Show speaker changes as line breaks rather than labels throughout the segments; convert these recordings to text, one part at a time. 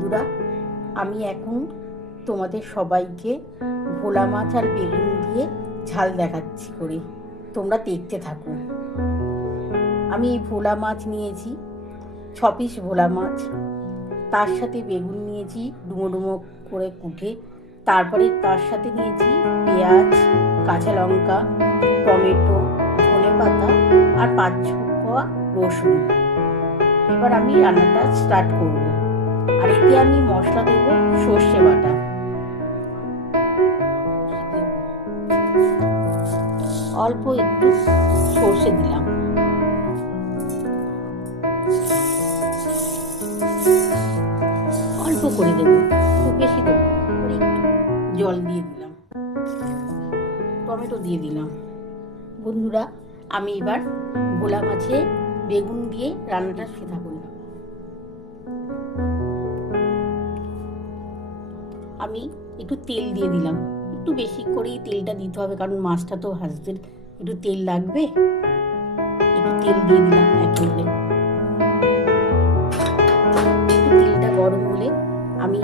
বন্ধুরা, আমি এখন তোমাদের সবাইকে ভোলা মাছ আর বেগুন দিয়ে ঝাল দেখাচ্ছি করে। তোমরা দেখতে থাকো। আমি এই ভোলা মাছ নিয়েছি ছ পিস ভোলা মাছ। তার সাথে বেগুন নিয়েছি, ডুমো ডুমো করে কুটে। তারপরে তার সাথে নিয়েছি পেঁয়াজ, কাঁচা লঙ্কা, টমেটো, ধনে পাতা আর পাঁচ ছ রসুন। এবার আমি রান্নাটা স্টার্ট করব। আর এতে আমি মশলা দেব সর্ষে বাটা। অল্প একটু সর্ষে দিলাম। অল্প করে দেবো, খুব বেশি দেবো একটু জল দিয়ে দিলাম। টমেটো দিয়ে দিলাম। বন্ধুরা, আমি এবার ভোলা মাছে বেগুন দিয়ে রান্নাটা সেধা আমি একটু তেল দিয়ে দিলাম। একটু বেশি করেই তেলটা দিতে হবে, কারণ মাছটা তো ভাজতে একটু তেল লাগবে। একটু তেল দিয়ে দিলাম এক করে একটু তেলটা গরম হলে আমি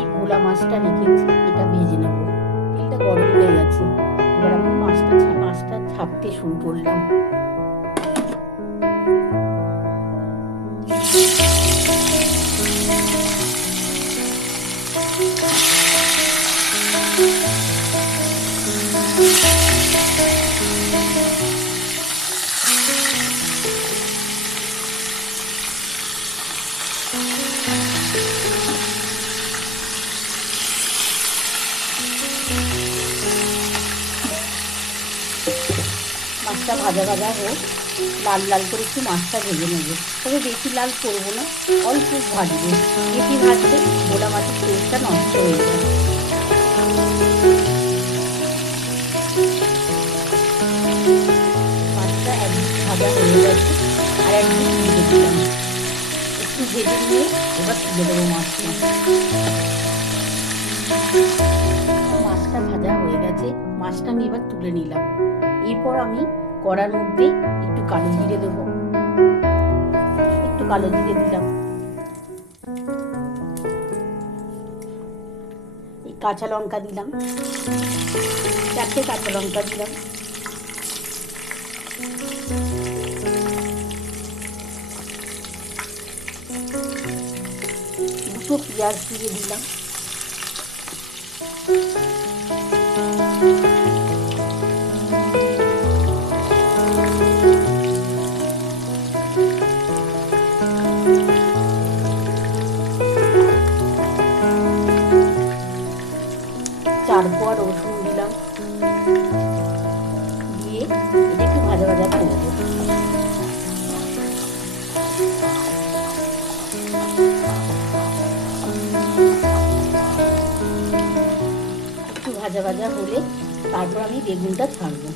এই ভোলা মাছটা রেখেছি এটা ভেজে নেব। তেলটা গরম হয়ে গেছে। এবার আমি মাছটা মাছটা ছাড়তে শুরু করলাম। মাছটা ভাজা ভাজা হোক। লাল লাল করে একটু মাছটা ভেজে নেব। তবে বেশি লাল করব না, অল্প ভাজবো। বেশি ভাজলে ভোলা মাছের টেস্টটা নষ্ট হয়ে একদিক ভাজা হয়ে আর দিলাম একটু ভেজে নিয়ে এবার তুলে দেবো মাছটা। মাছটা ভাজা হয়ে গেছে, মাছটা আমি এবার তুলে নিলাম। এরপর আমি কড়ার মধ্যে একটু কালো জিরে দেবো। একটু কালো জিরে দিলাম। এই কাঁচা লঙ্কা দিলাম। চারটে কাঁচা লঙ্কা দিলাম। দুটো পেঁয়াজ দিয়ে দিলাম। কোয়া রসুন দিলাম। দিয়ে এটা একটু ভাজা ভাজা করব একটু ভাজা ভাজা হলে তারপর আমি বেগুনটা ছাড়বো।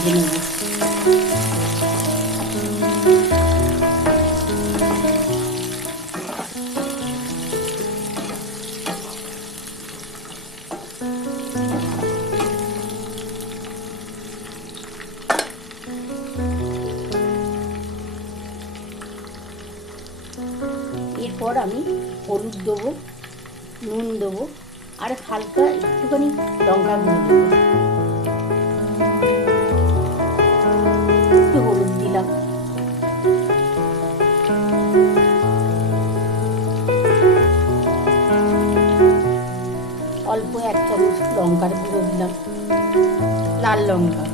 এরপর আমি হলুদ দেবো নুন দেবো আর হালকা একটুখানি লঙ্কা গুঁড়ো দেবো। অল্প এক চামচ লঙ্কার গুঁড়ো দিলাম। লাল লঙ্কা।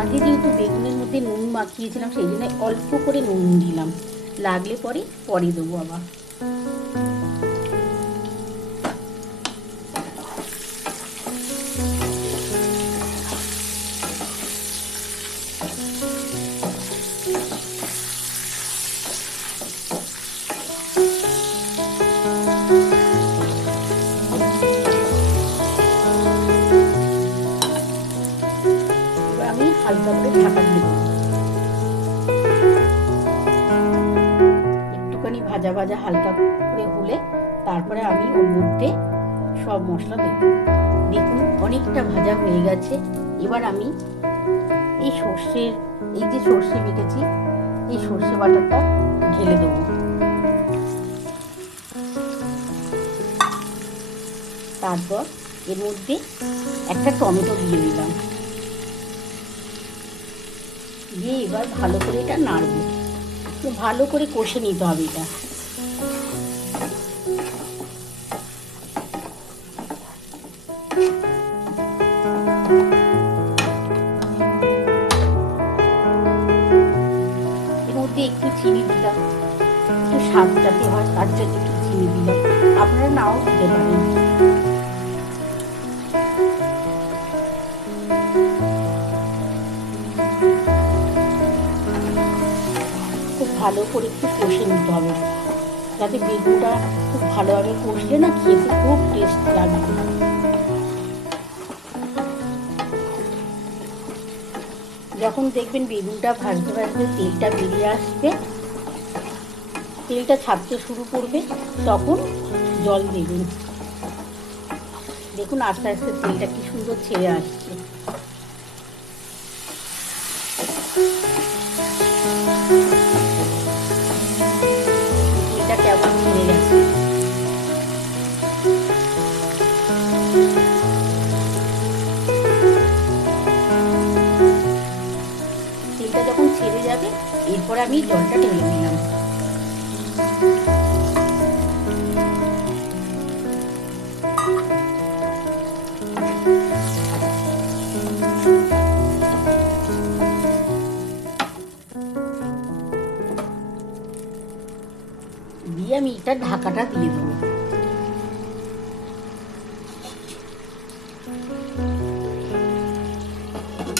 আগে যেহেতু বেগুনের মধ্যে নুন মাখিয়েছিলাম, সেই জন্য অল্প করে নুন দিলাম। লাগলে পরে পরে দেবো আবার। ভাজা ভাজা হালকা করে হলে তারপরে আমি ওর মধ্যে সব মশলা দেব। দেখুন, অনেকটা ভাজা হয়ে গেছে। এবার আমি এই সর্ষের এই যে সর্ষে বেটেছি, এই সর্ষে বাটাটা ঢেলে দেবো। তারপর এর মধ্যে একটা টমেটো দিয়ে দিলাম। দিয়ে এবার ভালো করে এটা নাড়বো। ভালো করে কষে নিতে হবে এটা। এর মধ্যে একটু চিনি দিলাম। একটু স্বাদটাতে হয়, তার জন্য একটু চিনি দিলাম। আপনারা নাও দিতে পারেন। ভালো করে একটু কষে নিতে হবে। যাতে বেগুনটা খুব ভালোভাবে কষলে না খেতে খুব টেস্ট লাগবে যখন দেখবেন বেগুনটা ভাজতে ভাজতে তেলটা বেরিয়ে আসবে, তেলটা ছাড়তে শুরু করবে, তখন জল দেবেন। দেখুন আস্তে আস্তে তেলটা কি সুন্দর ছেড়ে আসছে। এরপর আমি জলটা ঢেলে দিলাম দিয়ে আমি এটা ঢাকাটা দিয়ে দেবো।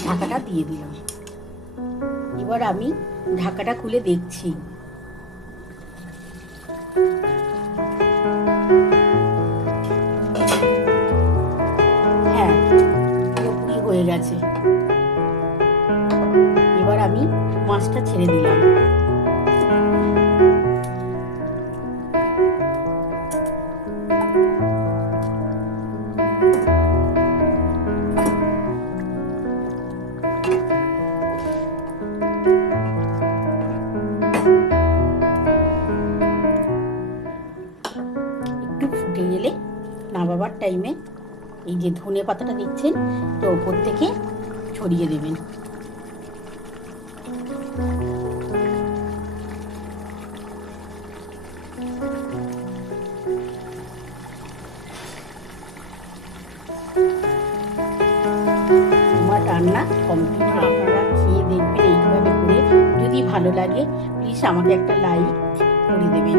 ঢাকাটা দিয়ে দিলাম। এবার আমি ঢাকাটা খুলে দেখছি। হ্যাঁ হয়ে গেছে। এবার আমি মাছটা ছেড়ে দিলাম। ফুটে গেলে নামাবার টাইমে এই যে ধনে পাতাটা দিচ্ছেন, তো ওপর থেকে ছড়িয়ে দেবেন। আমার রান্না করে। যদি ভালো লাগে প্লিজ আমাকে একটা লাইক করে দেবেন।